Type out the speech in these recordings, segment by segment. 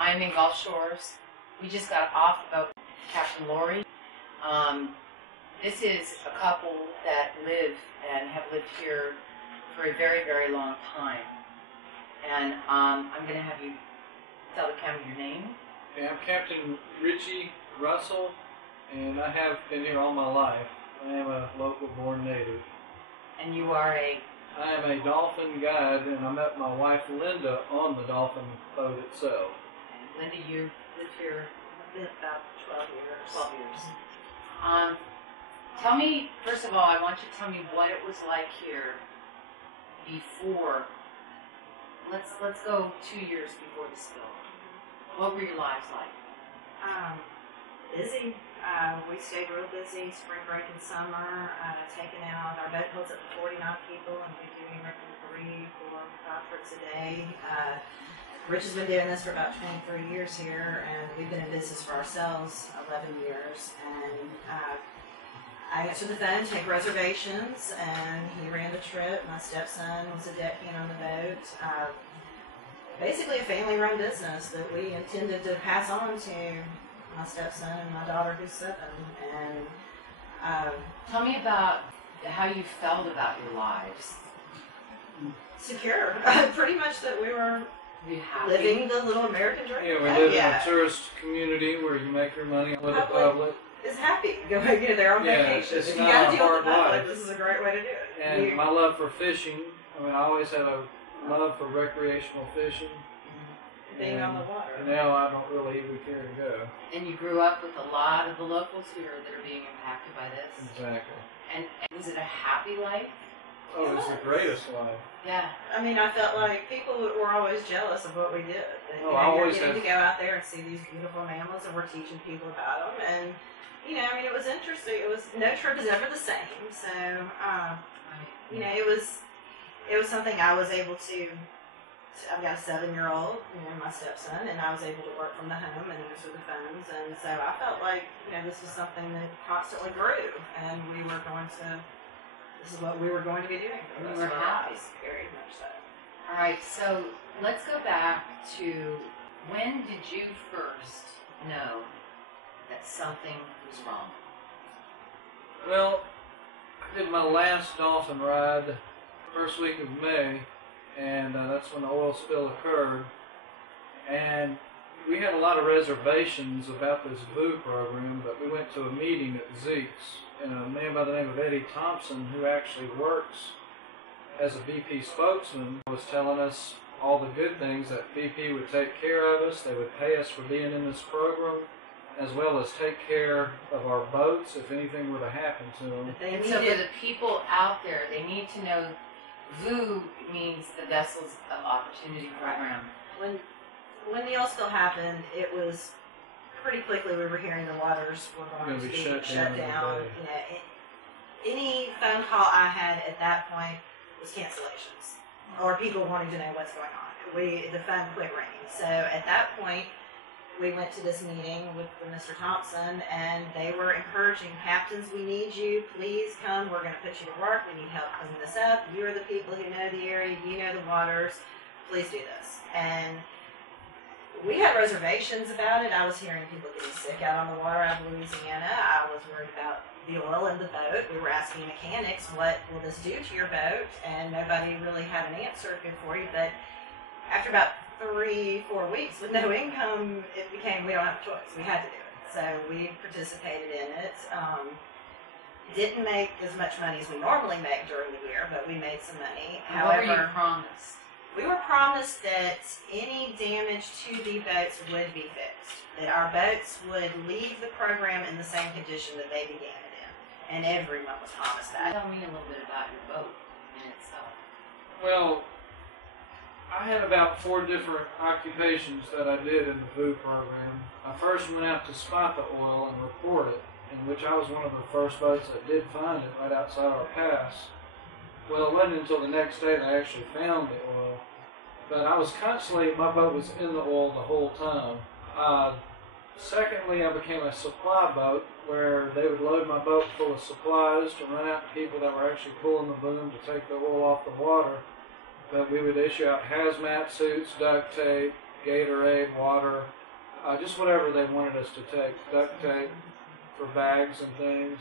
I'm in Gulf Shores. We just got off about Captain Lori. This is a couple that live and have lived here for a very, very long time. And I'm going to have you tell the camera your name. Okay, I'm Captain Richie Russell, and I have been here all my life. I am a local born native. And you are a... I am a dolphin guide, and I met my wife Linda on the dolphin boat itself. Linda, you lived here about 12 years. 12 years. Tell me, first of all, I want you to tell me what it was like here before. Let's go 2 years before the spill. What were your lives like? Busy. We stayed real busy, spring break and summer, taking out, our boat holds up to 49 people, and we do anywhere from 3, 4, 5 trips a day. Rich has been doing this for about 23 years here, and we've been in business for ourselves 11 years. And I answered the phone, take reservations, and he ran the trip. My stepson was a deckhand on the boat. Basically a family-run business that we intended to pass on to my stepson and my daughter who's 7. And tell me about how you felt about your lives. Secure. Pretty much that we were living the little American dream. Yeah, we live in a tourist community where you make your money with the public. Is happy going there on vacation. If you got to deal with the public, this is a great way to do it. And my love for fishing, I mean, I always had a love for recreational fishing. Being on the water. And now I don't really even care to go. And you grew up with a lot of the locals here that are being impacted by this. Exactly. And was it a happy life? Oh, it was the greatest life. Yeah. I mean, I felt like people were always jealous of what we did. That, I always you're getting to go out there and see these beautiful mammals, and we're teaching people about them. And I mean, it was interesting. It was no trip is ever the same. So, it was something I was able to. I've got a 7-year-old, my stepson, and I was able to work from the home and answer the phones. And so I felt like, this was something that constantly grew, and this is what we were going to be doing for the rest of our lives. Very much so. All right, so let's go back to when did you first know that something was wrong? Well, I did my last dolphin ride first week of May, and that's when the oil spill occurred. And we had a lot of reservations about this VU program, but we went to a meeting at Zeke's, and a man by the name of Eddie Thompson, who actually works as a BP spokesman, was telling us all the good things, that BP would take care of us, they would pay us for being in this program, as well as take care of our boats if anything were to happen to them. And so for the people out there, they need to know VU means the Vessels of Opportunity Program. When the oil spill happened, it was pretty quickly we were hearing the waters were going to be shut down. Any phone call I had at that point was cancellations or people wanting to know what's going on. The phone quit ringing. So at that point, we went to this meeting with Mr. Thompson, and they were encouraging, captains, we need you. Please come. We're going to put you to work. We need help cleaning this up. You are the people who know the area. You know the waters. Please do this. And we had reservations about it. I was hearing people getting sick out on the water out of Louisiana. I was worried about the oil in the boat. We were asking mechanics, what will this do to your boat? And nobody really had an answer good for you. But after about 3-4 weeks with no income, it became we don't have a choice. We had to do it. So we participated in it. Didn't make as much money as we normally make during the year, but we made some money. However, what were you promised? We were promised that any damage to the boats would be fixed. That our boats would leave the program in the same condition that they began it in. And everyone was promised that. Tell me a little bit about your boat in itself. Well, I had about 4 different occupations that I did in the VU program. I first went out to spot the oil and report it, in which I was one of the first boats that did find it right outside our pass. Well, it wasn't until the next day that I actually found the oil. But I was constantly, my boat was in the oil the whole time. Secondly, I became a supply boat where they would load my boat full of supplies to run out to people that were actually pulling the boom to take the oil off the water. But we would issue out hazmat suits, duct tape, Gatorade, water, just whatever they wanted us to take, duct tape for bags and things.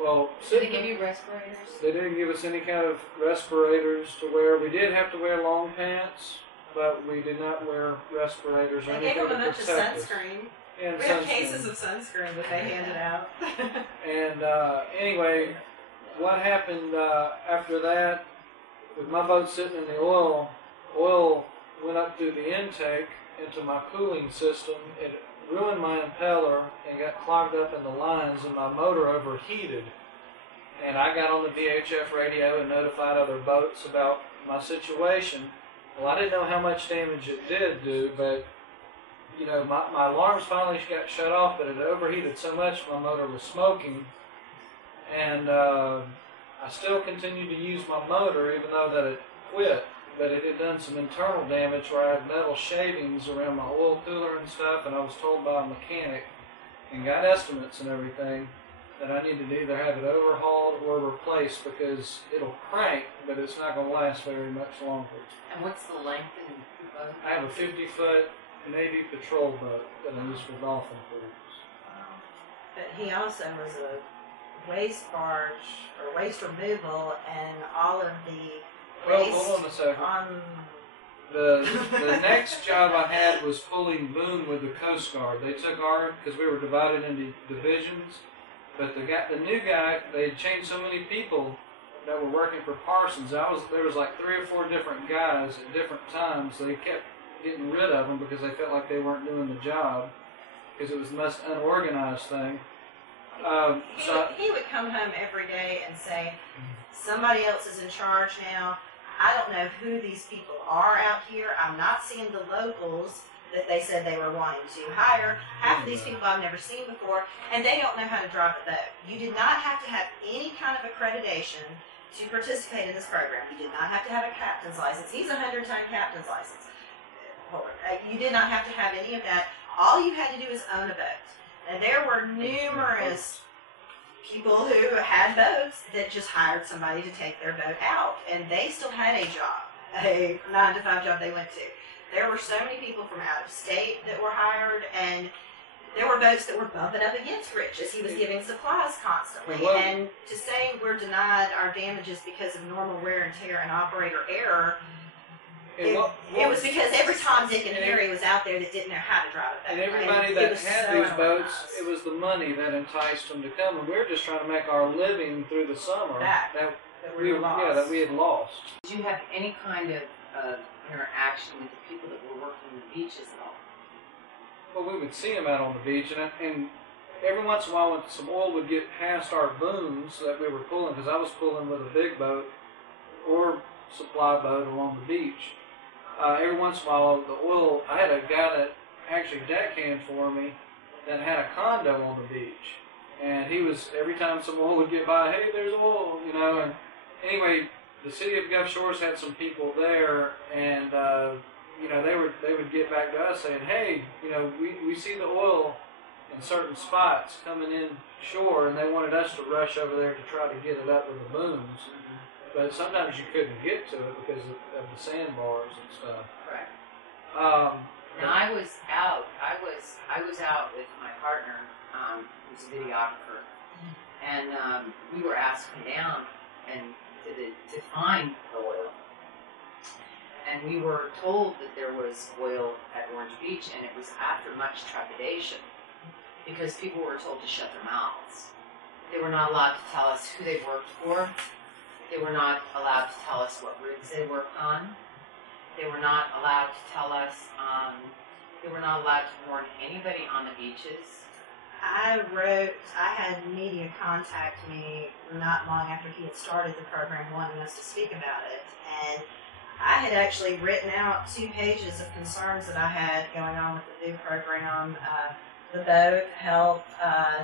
Well, did they give you respirators? They didn't give us any kind of respirators to wear. We did have to wear long pants, but we did not wear respirators or anything to protect us. They gave them a bunch of sunscreen. And we have cases of sunscreen that they handed out. And anyway, what happened after that, with my boat sitting in the oil went up through the intake into my cooling system. It ruined my impeller and got clogged up in the lines, and my motor overheated. And I got on the VHF radio and notified other boats about my situation. Well, I didn't know how much damage it did do, but you know, my alarms finally got shut off, but it overheated so much my motor was smoking. And I still continued to use my motor even though that it quit. But it had done some internal damage where I had metal shavings around my oil cooler and stuff, and I was told by a mechanic and got estimates and everything that I needed to either have it overhauled or replaced because it'll crank, but it's not going to last very much longer. And what's the length in the boat? I have a 50-foot Navy patrol boat that I use for dolphin cruises. But he also was a waste barge or waste removal, and all of the well, hold on a second. The next job I had was pulling boom with the Coast Guard. They took our, because we were divided into divisions, but the new guy, they had changed so many people that were working for Parsons. There was like 3 or 4 different guys at different times. They kept getting rid of them because they felt like they weren't doing the job because it was the most unorganized thing. He would come home every day and say, somebody else is in charge now. I don't know who these people are out here. I'm not seeing the locals that they said they were wanting to hire. Half of these people I've never seen before, and they don't know how to drive a boat. You did not have to have any kind of accreditation to participate in this program. You did not have to have a captain's license. He's a 100-time captain's license. You did not have to have any of that. All you had to do is own a boat. And there were numerous people who had boats that just hired somebody to take their boat out, and they still had a job, a 9-to-5 job they went to. There were so many people from out of state that were hired, and there were boats that were bumping up against Rich as he was giving supplies constantly. And to say we're denied our damages because of normal wear and tear and operator error, it was because every Tom, Dick, and Harry was out there that didn't know how to drive a boat. And everybody that had these boats, it was the money that enticed them to come. And we were just trying to make our living through the summer that we had lost. Did you have any kind of interaction with the people that were working the beaches at all? Well, we would see them out on the beach, and every once in a while when some oil would get past our booms that we were pulling, because I was pulling with a big boat or supply boat along the beach. Every once in a while, the oil, I had a guy that actually deckhand for me that had a condo on the beach. And he was, every time some oil would get by, hey, there's oil, you know. And anyway, the city of Gulf Shores had some people there, and, you know, they would get back to us saying, hey, you know, we see the oil in certain spots coming in shore, and they wanted us to rush over there to try to get it up with the booms. But sometimes you couldn't get to it because of the sandbars and stuff. Correct. Now I was out with my partner, who's a videographer, and we were asked to come down and to find the oil. And we were told that there was oil at Orange Beach, and it was after much trepidation because people were told to shut their mouths. They were not allowed to tell us who they worked for. They were not allowed to tell us what rigs they worked on. They were not allowed to tell us, they were not allowed to warn anybody on the beaches. I had media contact me not long after he had started the program wanting us to speak about it. And I had actually written out 2 pages of concerns that I had going on with the new program, the boat, health,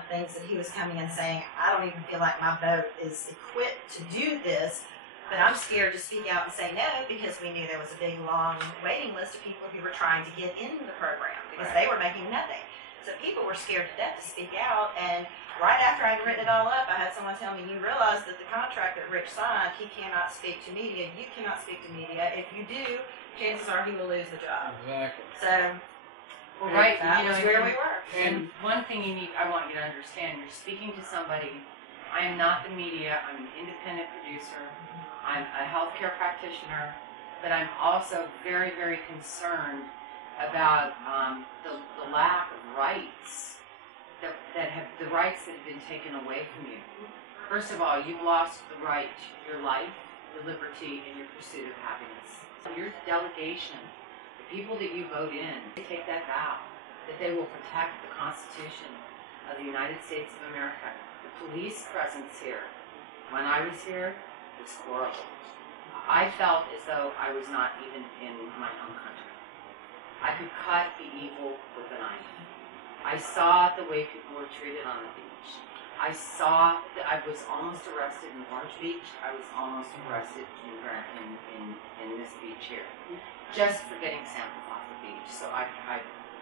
things that he was coming in saying, I don't even feel like my boat is equipped to do this, but I'm scared to speak out and say no because we knew there was a big, long waiting list of people who were trying to get into the program because they were making nothing. So people were scared to death to speak out, and right after I'd written it all up, I had someone tell me, you realize that the contract that Rich signed, he cannot speak to media, you cannot speak to media. If you do, chances are he will lose the job. Exactly. So, Well, right, that was where we were. And one thing I want you to understand, you're speaking to somebody. I am not the media. I'm an independent producer. I'm a healthcare practitioner, but I'm also very, very concerned about the lack of rights that have been taken away from you. First of all, you've lost the right to your life, your liberty, and your pursuit of happiness. Your delegation, the people that you vote in, they take that vow that they will protect the Constitution of the United States of America. The police presence here, when I was here, was horrible. I felt as though I was not even in my own country. I could cut the evil with a knife. I saw the way people were treated on the beach. I saw that I was almost arrested in Orange Beach. I was almost arrested in this beach here, just for getting samples off the beach. So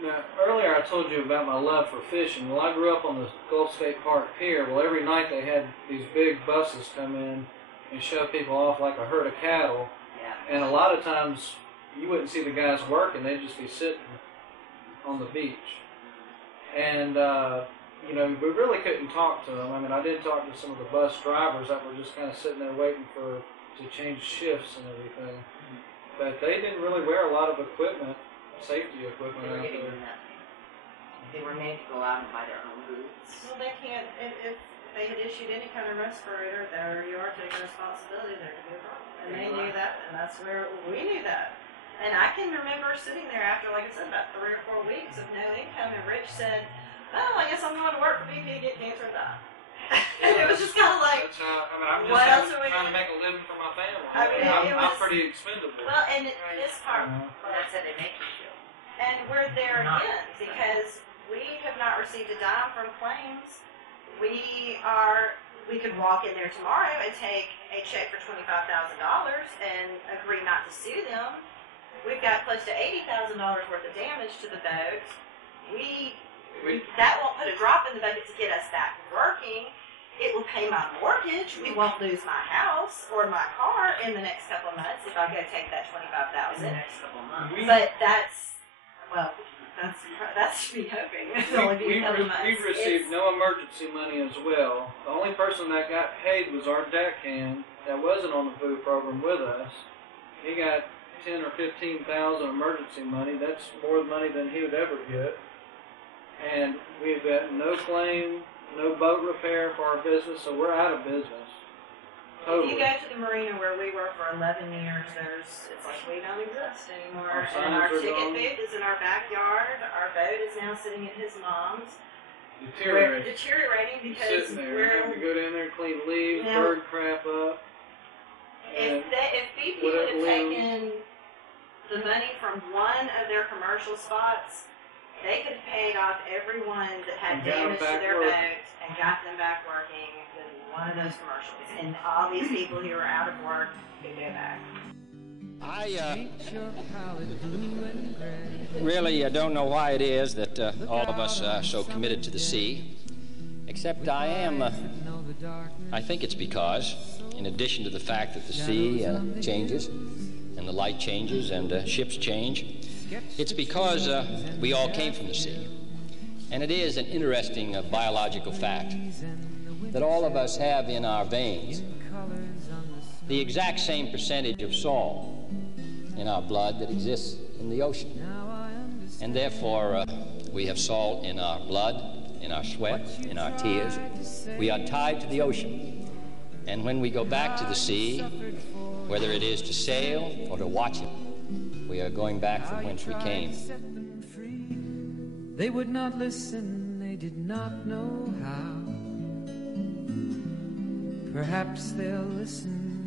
Now, earlier I told you about my love for fishing. Well, I grew up on the Gulf State Park Pier. Well, every night they had these big buses come in and show people off like a herd of cattle. Yeah. And a lot of times you wouldn't see the guys working. They'd just be sitting on the beach. And, you know, we really couldn't talk to them. I mean, I did talk to some of the bus drivers that were just kind of sitting there waiting to change shifts and everything. But they didn't really wear a lot of equipment, safety equipment out there. They were made to go out and buy their own boots. Well, they can't, if they had issued any kind of respirator, there you are taking responsibility, there could be a problem. And they knew that, and that's where we knew that. And I can remember sitting there after, like I said, about 3 or 4 weeks of no income, and Rich said, "Oh, I guess I'm going to work for BP to get cancer and die." And it was just kind of like, That's how, I mean, I'm what else just are we trying to gonna- make a living for my family. I mean, I'm pretty expendable. well, and this part, Well, that's how they make you feel. and we're there again, because we have not received a dime from claims. We could walk in there tomorrow and take a check for $25,000 and agree not to sue them. We've got close to $80,000 worth of damage to the boat. That won't put a drop in the bucket to get us back working. It will pay my mortgage. We won't lose my house or my car in the next couple of months if I go take that $25,000. In the next couple of months. But that's me hoping. It's only been a couple months. We've received no emergency money as well. The only person that got paid was our deckhand that wasn't on the food program with us. He got 10 or 15,000 emergency money. That's more money than he would ever get. And we've got no claim, no boat repair for our business, so we're out of business. Totally. If you go to the marina where we were for 11 years, it's like we don't exist anymore. And our ticket booth is in our backyard. Our boat is now sitting at his mom's. Deteriorating because sitting there, having to go down there and clean leaves, bird crap up. If BP would have taken the money from one of their commercial spots, they could have paid off everyone that had damage to their boat and got them back working in one of those commercials. And all these people who are out of work could go back. I really don't know why it is that all of us are so committed to the sea, except I think it's because, in addition to the fact that the sea changes, and the light changes, and ships change, it's because we all came from the sea. And it is an interesting biological fact that all of us have in our veins the exact same percentage of salt in our blood that exists in the ocean. And therefore, we have salt in our blood, in our sweat, in our tears. We are tied to the ocean. And when we go back to the sea, whether it is to sail or to watch it, we are going back from whence we came. They would not listen, they did not know how. Perhaps they'll listen